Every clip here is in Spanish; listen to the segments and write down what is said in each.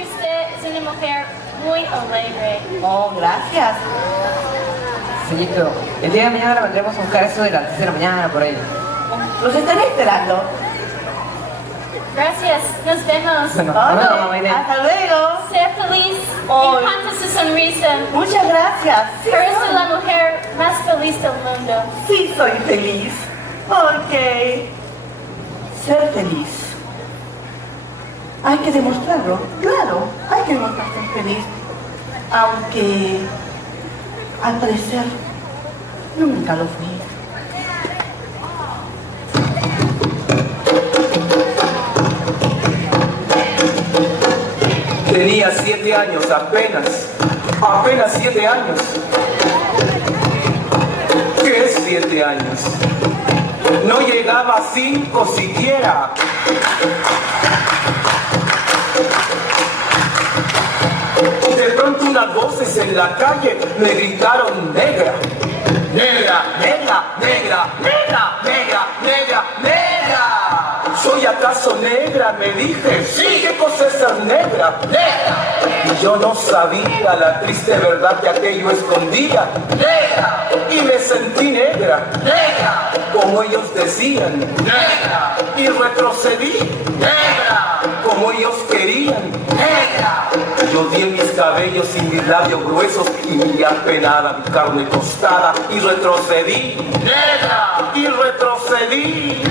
que usted es una mujer muy alegre. Oh, gracias. Sí, pero el día de mañana la vendremos a buscar eso de las 10 de la mañana, por ahí. Los estaré esperando. Gracias, nos vemos. Bueno, Ok, nos vemos, mamá Inés. hasta luego. Sea feliz, Oh. encanta su sonrisa. Muchas gracias. Sí, Eres soy- la mujer más feliz del mundo. sí soy feliz. Porque ser feliz hay que demostrarlo. Claro, hay que demostrar ser feliz. Aunque al parecer nunca lo fui. Tenía 7 años, apenas 7 años. ¿Qué es 7 años? No llegaba a 5 siquiera. De pronto unas voces en la calle me gritaron negra. Negra, negra, negra, negra, negra, negra, negra. ¿Soy acaso negra? Me dije, sí, ¿qué cosa es ser negra? Negra. Y yo no sabía la triste verdad que aquello escondía. Negra. Y me sentí negra. Negra. Como ellos decían. Negra. Y retrocedí. Negra. Como ellos querían. Negra. Yo di en mis cabellos y mis labios gruesos y mi apenada, mi carne tostada y retrocedí. Negra. Y retrocedí.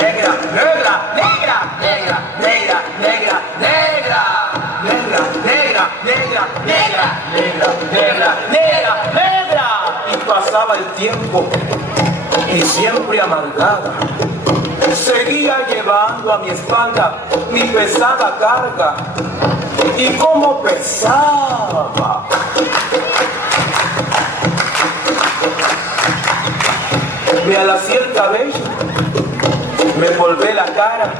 Negra, negra, negra, negra, negra, negra, negra, negra, negra, negra, negra, negra, negra, negra, negra. Y pasaba el tiempo y siempre amargada seguía llevando a mi espalda mi pesada carga. Y cómo pesaba. Me alacé el cabello, me volvé la cara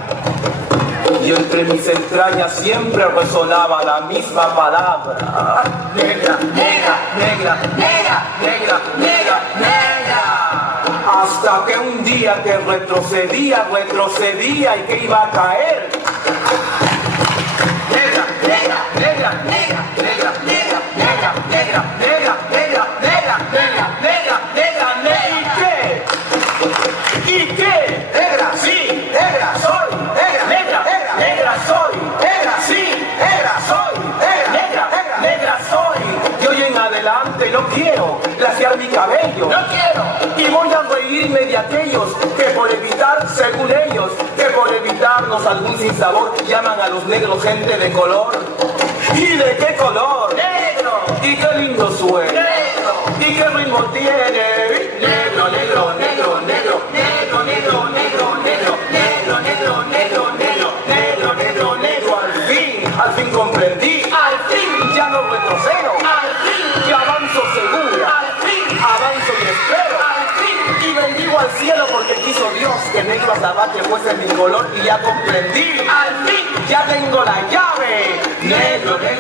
y entre mis entrañas siempre resonaba la misma palabra. Negra, negra, negra, negra, negra, negra, negra. Hasta que un día que retrocedía y que iba a caer. Negra, negra, negra, negra, negra, negra, negra, negra, negra, negra, negra, negra, negra, negra, negra. ¿Y qué? Negra, sí, negra, soy, negra, negra, negra, negra, soy, negra, sí, negra, soy, negra, negra, negra, negra, soy. De hoy en adelante no quiero glaciar mi cabello, no quiero, y voy a reírme de aquellos que por evitar, según ellos, que por evitarnos algún sinsabor llaman a los negros gente de color. ¿Y de qué color? Negro. ¿Y qué lindo suena? Negro. ¿Y qué ritmo tiene? Negro, negro, negro, negro, negro, negro, negro, negro, negro, negro, negro, negro, negro, negro, negro. Al fin comprendí. Al fin ya no retrocedo. Al fin ya avanzo segura. Al fin avanzo y espero. Al fin y bendigo al cielo porque quiso Dios que negro azabache fuese mi color y ya comprendí. Al fin ya tengo la llave. Negro, negro.